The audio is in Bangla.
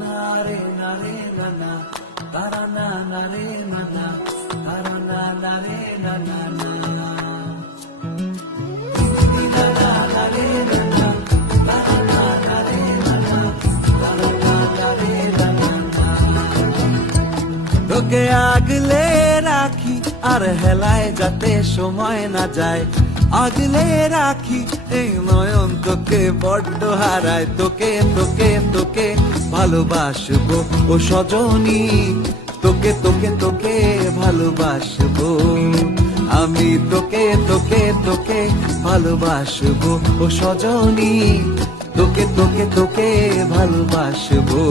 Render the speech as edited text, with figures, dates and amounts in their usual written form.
নারে নারে নানা তারা না নারে নানা তারা না নারে নানা না তোকে আগলে রাখি আর হেলায় যাতে সময় না যায়, আগলে রাখি এই নয়ন তোকে বড্ড হারায়। তোকে তোকে তোকে ভালোবাসবো ও সজনী, তোকে তোকে তোকে ভালোবাসবো আমি, তোকে তোকে তোকে ভালোবাসবো ও সজনী, তোকে তোকে তোকে ভালোবাসবো।